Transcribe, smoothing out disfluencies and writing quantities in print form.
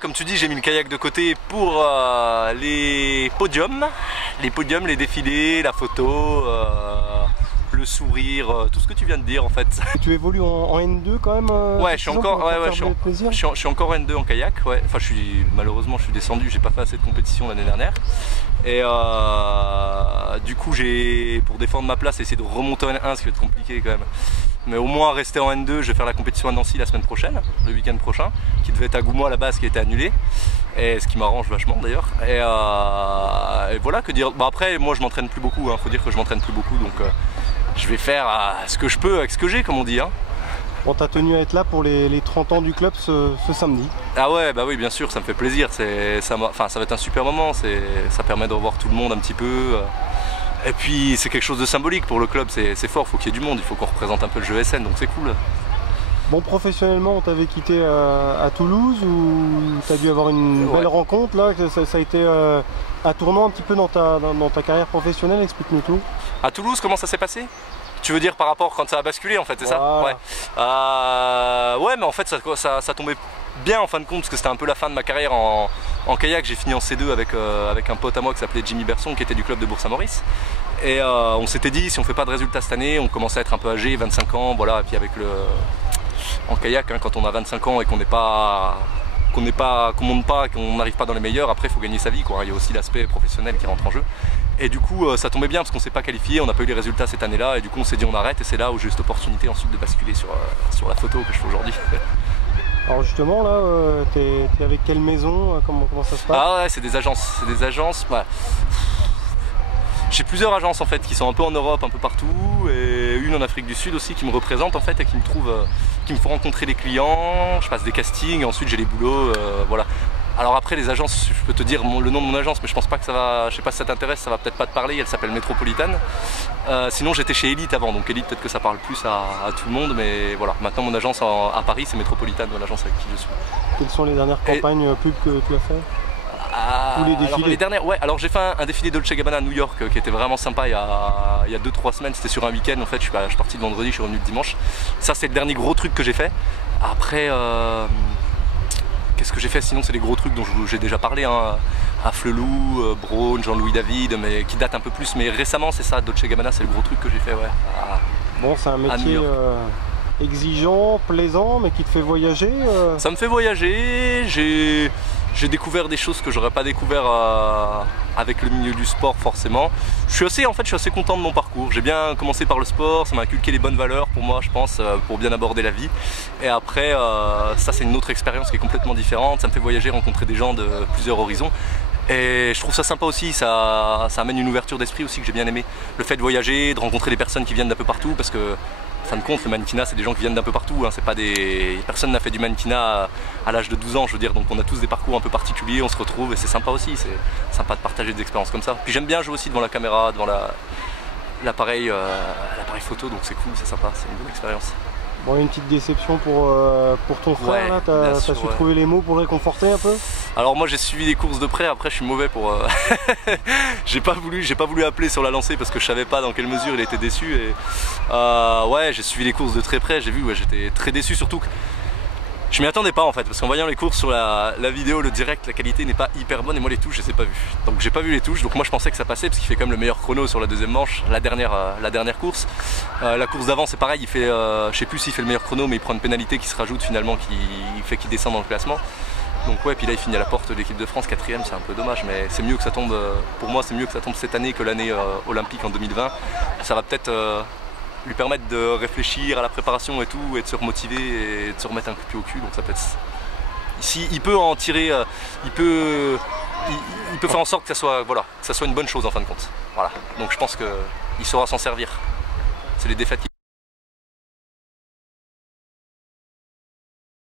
Comme tu dis, j'ai mis le kayak de côté pour les podiums, les défilés, la photo, le sourire, tout ce que tu viens de dire en fait. Tu évolues en N2 quand même ouais, je suis encore, je suis encore N2 en kayak. Ouais. Enfin, malheureusement, je suis descendu, j'ai pas fait assez de compétition l'année dernière. Et du coup, j'ai, pour défendre ma place, essayé de remonter en N1, ce qui va être compliqué quand même. Mais au moins rester en N2, je vais faire la compétition à Nancy la semaine prochaine, le week-end prochain, qui devait être à Goumois à la base, qui a été annulée, et ce qui m'arrange vachement d'ailleurs. Et voilà, que dire. Bah après, moi je m'entraîne plus beaucoup, faut dire que je m'entraîne plus beaucoup, donc je vais faire ce que je peux avec ce que j'ai, comme on dit. Bon, t'as tenu à être là pour les 30 ans du club ce samedi. Ah ouais, bah oui, bien sûr, ça me fait plaisir. Ça va être un super moment, ça permet de revoir tout le monde un petit peu. Et puis c'est quelque chose de symbolique pour le club, c'est fort, il faut qu'il y ait du monde, il faut qu'on représente un peu le jeu SN, donc c'est cool. Bon, professionnellement, on t'avait quitté à Toulouse, ou t'as dû avoir une belle rencontre là, ça a été un tournant un petit peu dans ta carrière professionnelle, explique-nous tout. À Toulouse, comment ça s'est passé? Tu veux dire par rapport quand ça a basculé en fait, c'est voilà. Ça? Ouais. Ouais, mais en fait ça tombait bien en fin de compte, parce que c'était un peu la fin de ma carrière en kayak. J'ai fini en C2 avec un pote à moi qui s'appelait Jimmy Berson, qui était du club de Bourg-Saint-Maurice. Et on s'était dit, si on fait pas de résultats cette année, on commençait à être un peu âgé, 25 ans, voilà. Et puis avec en kayak, quand on a 25 ans et qu'on monte pas, qu'on n'arrive pas dans les meilleurs, après il faut gagner sa vie, quoi. Il y a aussi l'aspect professionnel qui rentre en jeu. Et du coup ça tombait bien parce qu'on s'est pas qualifié, on n'a pas eu les résultats cette année-là, et du coup on s'est dit on arrête, et c'est là où j'ai eu cette opportunité ensuite de basculer sur la photo que je fais aujourd'hui. Alors justement là, t'es avec quelle maison, comment ça se passe? Ah ouais, c'est des agences, ouais. J'ai plusieurs agences en fait qui sont un peu en Europe, un peu partout, et une en Afrique du Sud aussi qui me représente en fait et qui me font rencontrer des clients. Je passe des castings et ensuite j'ai les boulots, voilà. Alors après les agences, je peux te dire le nom de mon agence, mais je pense pas que ça va, je sais pas si ça t'intéresse, ça va peut-être pas te parler, elle s'appelle Métropolitan. Sinon j'étais chez Elite avant, donc Elite peut-être que ça parle plus à tout le monde, mais voilà, maintenant mon agence à Paris c'est Métropolitan, l'agence avec qui je suis. Quelles sont les dernières campagnes pub que tu as fait? Ou les défilés? Alors, les dernières, ouais, alors j'ai fait un défilé Dolce & Gabbana à New York qui était vraiment sympa il y a 2-3 semaines, c'était sur un week-end en fait, je suis parti le vendredi, je suis revenu le dimanche. Ça c'est le dernier gros truc que j'ai fait. Après, qu'est-ce que j'ai fait sinon? C'est les gros trucs dont j'ai déjà parlé, à Flelou, Braun, Jean-Louis David, mais qui datent un peu plus, mais récemment c'est ça, Dolce & Gabbana c'est le gros truc que j'ai fait, ouais. Bon, c'est un métier exigeant, plaisant, mais qui te fait voyager. Ça me fait voyager, j'ai découvert des choses que j'aurais pas découvert avec le milieu du sport forcément. Je suis assez content de mon parcours. J'ai bien commencé par le sport, ça m'a inculqué les bonnes valeurs pour moi, je pense, pour bien aborder la vie. Et après, ça c'est une autre expérience qui est complètement différente. Ça me fait voyager, rencontrer des gens de plusieurs horizons. Et je trouve ça sympa aussi, ça amène une ouverture d'esprit aussi que j'ai bien aimé. Le fait de voyager, de rencontrer des personnes qui viennent d'un peu partout, parce que en fin de compte, le mannequinat, c'est des gens qui viennent d'un peu partout. C'est pas personne n'a fait du mannequinat à l'âge de 12 ans, je veux dire. Donc on a tous des parcours un peu particuliers, on se retrouve et c'est sympa aussi. C'est sympa de partager des expériences comme ça. Puis j'aime bien jouer aussi devant la caméra, devant l'appareil photo, donc c'est cool, c'est sympa, c'est une bonne expérience. Bon, une petite déception pour ton frère, là, t'as su trouver les mots pour le réconforter un peu? Alors moi j'ai suivi des courses de près, après je suis mauvais pour... j'ai pas voulu appeler sur la lancée parce que je savais pas dans quelle mesure il était déçu. Et ouais, j'ai suivi les courses de très près, j'ai vu, ouais, j'étais très déçu, surtout que je m'y attendais pas en fait, parce qu'en voyant les courses sur la vidéo, le direct, la qualité n'est pas hyper bonne, et moi les touches je les ai pas vues. Donc j'ai pas vu les touches, donc moi je pensais que ça passait parce qu'il fait quand même le meilleur chrono sur la deuxième manche, la dernière course. La course d'avant c'est pareil, il fait, je sais plus s'il fait le meilleur chrono, mais il prend une pénalité qui se rajoute finalement, qui fait qu'il descend dans le classement. Donc ouais, puis là il finit à la porte de l'équipe de France, 4ème, c'est un peu dommage, mais c'est mieux que ça tombe, pour moi c'est mieux que ça tombe cette année que l'année olympique en 2020. Ça va peut-être lui permettre de réfléchir à la préparation et tout, et de se remotiver et de se remettre un coup de pied au cul, donc ça peut être... Ici, il peut en tirer, il peut faire en sorte que ça soit une bonne chose en fin de compte. Voilà, donc je pense qu'il saura s'en servir. C'est les défaites qui...